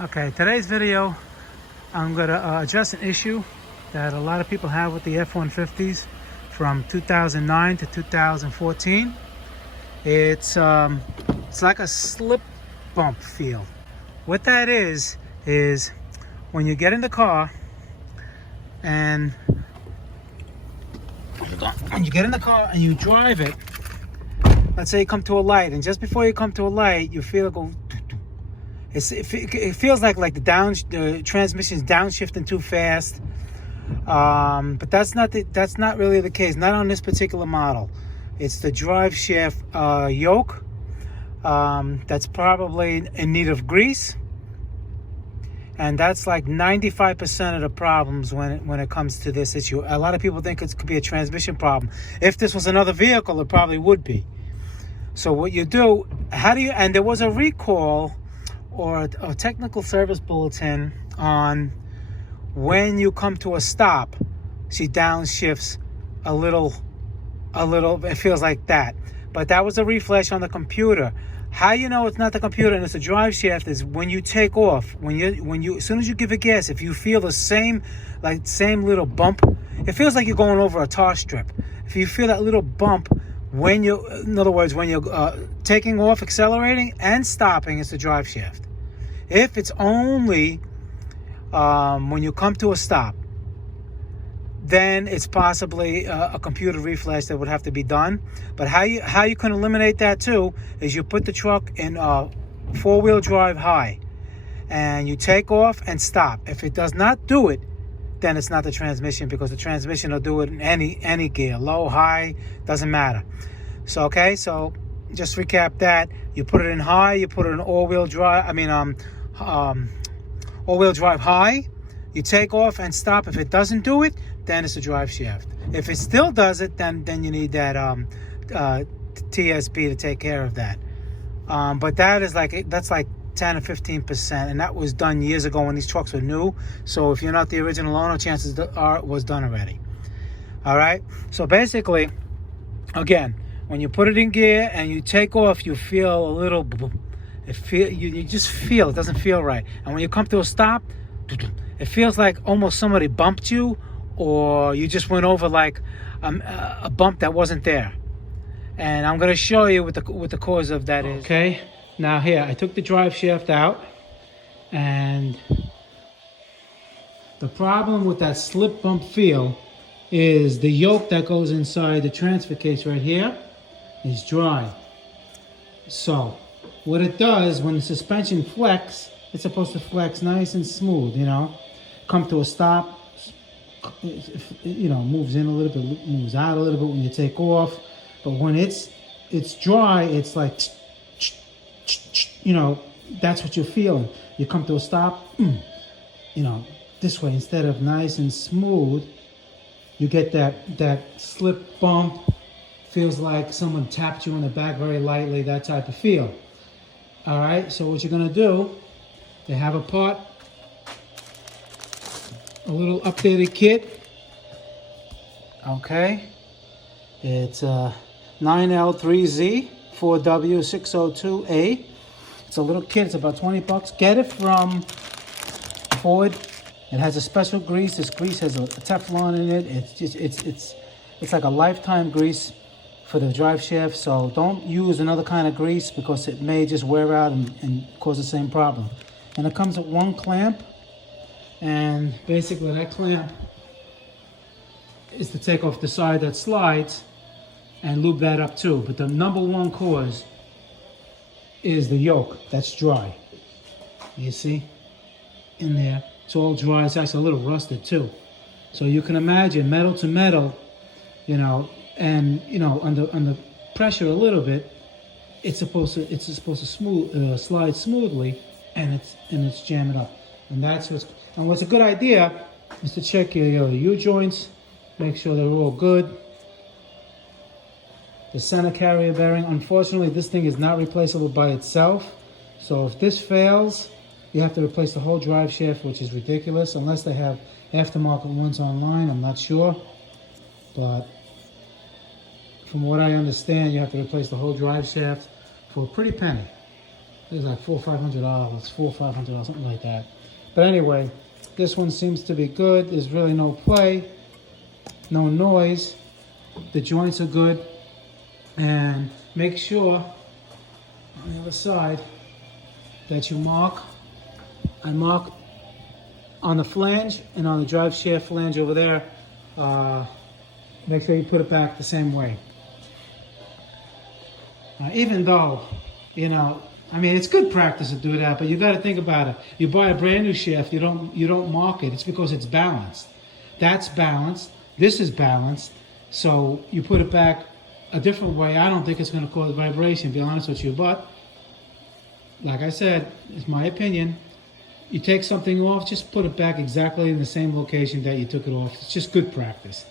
Okay, today's video, I'm going to address an issue that a lot of people have with the F-150s from 2009 to 2014. It's like a slip bump feel. What that is when you get in the car and you drive it. Let's say you come to a light, and just before you come to a light, you feel it go. It feels like the transmission's downshifting too fast, but that's not really the case. Not on this particular model. It's the drive shaft yoke that's probably in need of grease, and that's like 95% of the problems when it comes to this issue. A lot of people think it could be a transmission problem. If this was another vehicle, it probably would be. So what you do, and there was a recall or a technical service bulletin on when you come to a stop, she downshifts a little, it feels like that. But that was a refresh on the computer. How you know it's not the computer and it's a drive shaft is when you take off, when you as soon as you give it gas, if you feel the same little bump, it feels like you're going over a tar strip. If you feel that little bump in other words, when you're taking off, accelerating, and stopping, it's the drive shaft. If it's only when you come to a stop, then it's possibly a computer refresh that would have to be done. But how you can eliminate that too is you put the truck in four-wheel drive high, and you take off and stop. If it does not do it, then it's not the transmission, because the transmission will do it in any gear, low, high, doesn't matter. So just recap that. You put it in high, you put it in all-wheel drive, all-wheel drive high, you take off and stop. If it doesn't do it, then it's a drive shaft. If it still does it, then you need that TSB to take care of that. But that's like 10 or 15%, and that was done years ago when these trucks were new. So if you're not the original owner, chances are it was done already. All right. So basically, again, when you put it in gear and you take off, you feel a little. You just feel it doesn't feel right. And when you come to a stop, it feels like almost somebody bumped you, or you just went over like a bump that wasn't there. And I'm going to show you what the cause of that is. Okay. Now here, I took the drive shaft out, and the problem with that slip bump feel is the yoke that goes inside the transfer case right here is dry. So what it does, when the suspension flex, it's supposed to flex nice and smooth, come to a stop, moves in a little bit, moves out a little bit when you take off. But when it's dry, it's like, that's what you're feeling. You come to a stop, this way, instead of nice and smooth, you get that slip bump. Feels like someone tapped you on the back very lightly, that type of feel. All right, so what you're gonna do, they have a little updated kit. Okay, it's 9L3Z 4W602A. It's a little kit. It's about $20. Get it from Ford. It has a special grease. This grease has a Teflon in it. It's like a lifetime grease for the drive shaft. So don't use another kind of grease, because it may just wear out and cause the same problem. And it comes with one clamp, and basically that clamp is to take off the side that slides and lube that up too. But the number one cause is the yoke that's dry. You see in there, it's all dry. It's actually a little rusted too. So you can imagine metal to metal, and under pressure a little bit, it's supposed to slide smoothly, and it's jamming up. And what's a good idea is to check your U-joints, make sure they're all good. The center carrier bearing, unfortunately, this thing is not replaceable by itself. So if this fails, you have to replace the whole drive shaft, which is ridiculous, unless they have aftermarket ones online. I'm not sure. But from what I understand, you have to replace the whole drive shaft for a pretty penny. It's like $400-500, $400-500, something like that. But anyway, this one seems to be good. There's really no play, no noise. The joints are good. And make sure on the other side that you mark. I mark on the flange and on the drive shaft flange over there. Make sure you put it back the same way. Even though, you know, I mean, it's good practice to do that, but you got to think about it. You buy a brand new shaft, you don't mark it. It's because it's balanced. That's balanced. This is balanced. So you put it back a different way. I don't think it's going to cause vibration, to be honest with you. But like I said, it's my opinion. You take something off, just put it back exactly in the same location that you took it off. It's just good practice.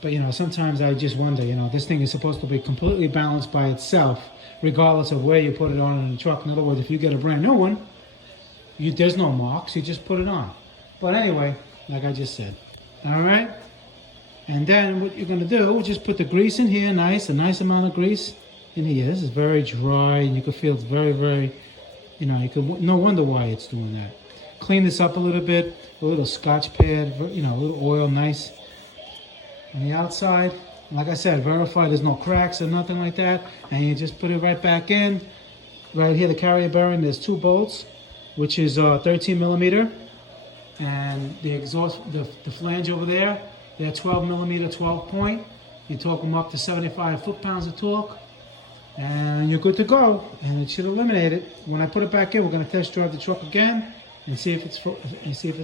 But you know, sometimes I just wonder, you know, this thing is supposed to be completely balanced by itself, regardless of where you put it on in the truck. In other words, if you get a brand new one, there's no marks, you just put it on. But anyway, like I just said, all right? And then what you're gonna do, just put the grease in here, a nice amount of grease in here. This is very dry, and you can feel it's very, very, you know, no wonder why it's doing that. Clean this up a little bit, a little Scotch pad, you know, a little oil, nice. On the outside, like I said, verify there's no cracks or nothing like that, and you just put it right back in. Right here, the carrier bearing, there's 2 bolts, which is 13 millimeter, and the exhaust, the flange over there, they're 12 millimeter, 12 point. You torque them up to 75 foot-pounds of torque, and you're good to go. And it should eliminate it. When I put it back in, we're going to test drive the truck again and see if it's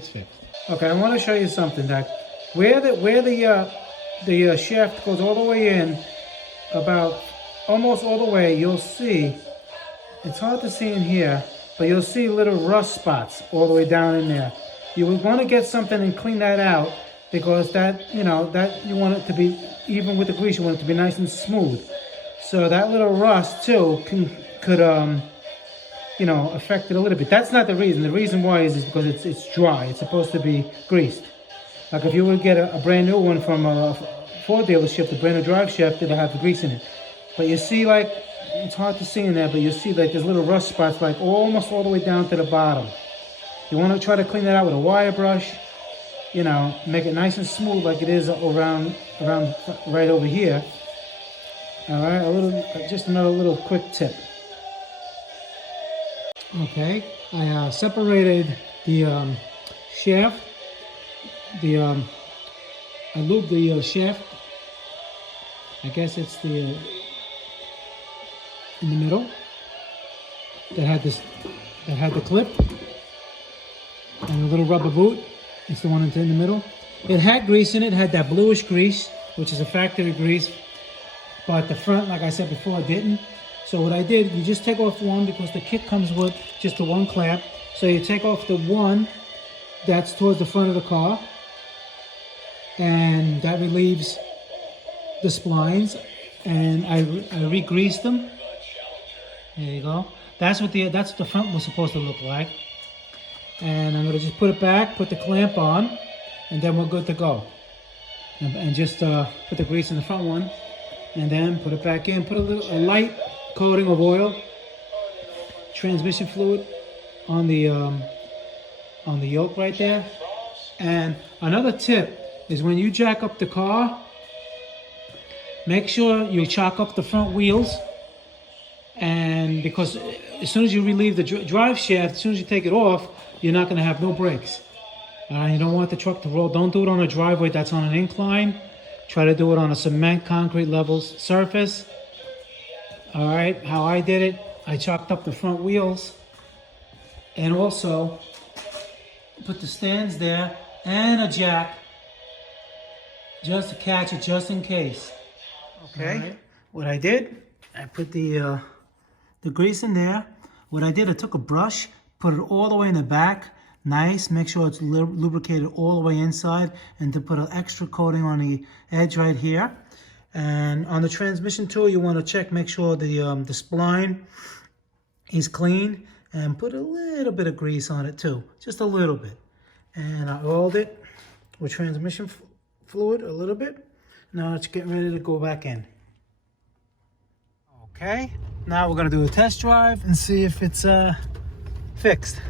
fixed. Okay, I want to show you something that where the shaft goes all the way in, about almost all the way, you'll see, it's hard to see in here, but you'll see little rust spots all the way down in there. You would want to get something and clean that out, because that, you know, that you want it to be, even with the grease, you want it to be nice and smooth. So that little rust too could you know, affect it a little bit. That's not the reason. The reason why is because it's dry. It's supposed to be greased. Like if you would get a brand new one from a Ford dealership, the brand new drive shaft, it'll have the grease in it. But you see, like, it's hard to see in there, but you see like there's little rust spots, like almost all the way down to the bottom. You want to try to clean that out with a wire brush, you know, make it nice and smooth like it is around right over here. All right, just another little quick tip. Okay, I separated the shaft. I lubed the shaft. I guess it's the in the middle that had the clip and a little rubber boot. It's the one that's in the middle. It had grease in it. It had that bluish grease, which is a factory grease, but the front, like I said before, didn't. So what I did, you just take off one, because the kit comes with just the one clamp. So you take off the one that's towards the front of the car, and that relieves the splines, and I re-greased them. There you go. That's what the front was supposed to look like. And I'm gonna just put it back, put the clamp on, and then we're good to go. And just put the grease in the front one, and then put it back in. Put a light coating of oil, transmission fluid on the yoke right there. And another tip is when you jack up the car, make sure you chock up the front wheels. And because as soon as you relieve the drive shaft, as soon as you take it off, you're not going to have no brakes. You don't want the truck to roll. Don't do it on a driveway that's on an incline. Try to do it on a cement, concrete level surface. All right, how I did it, I chopped up the front wheels, and also put the stands there and a jack just to catch it, just in case. Okay, right. What I did, I put the grease in there. What I did, I took a brush, put it all the way in the back, nice, make sure it's lubricated all the way inside, and to put an extra coating on the edge right here. And on the transmission tool, you want to check, make sure the spline is clean, and put a little bit of grease on it too, just a little bit. And I oiled it with transmission fluid a little bit. Now let's get ready to go back in. Okay, Now we're gonna do a test drive and see if it's fixed.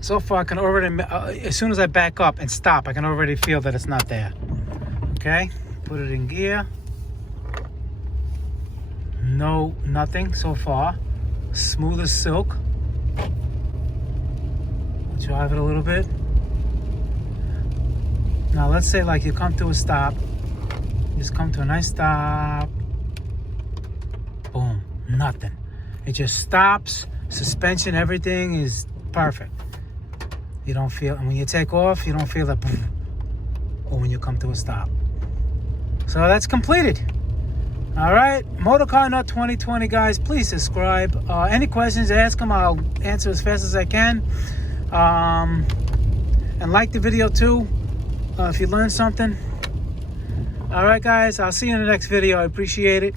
So far, I can already, as soon as I back up and stop, I can already feel that it's not there. Okay, put it in gear. No, nothing so far. Smooth as silk. Drive it a little bit. Now let's say like you come to a stop. Just come to a nice stop. Boom, nothing. It just stops. Suspension, everything is perfect. You don't feel, and when you take off, you don't feel that boom, or when you come to a stop. So that's completed. All right, Motorcar Nut 2020, guys. Please subscribe. Any questions, ask them. I'll answer as fast as I can. And like the video too, if you learned something. All right, guys. I'll see you in the next video. I appreciate it.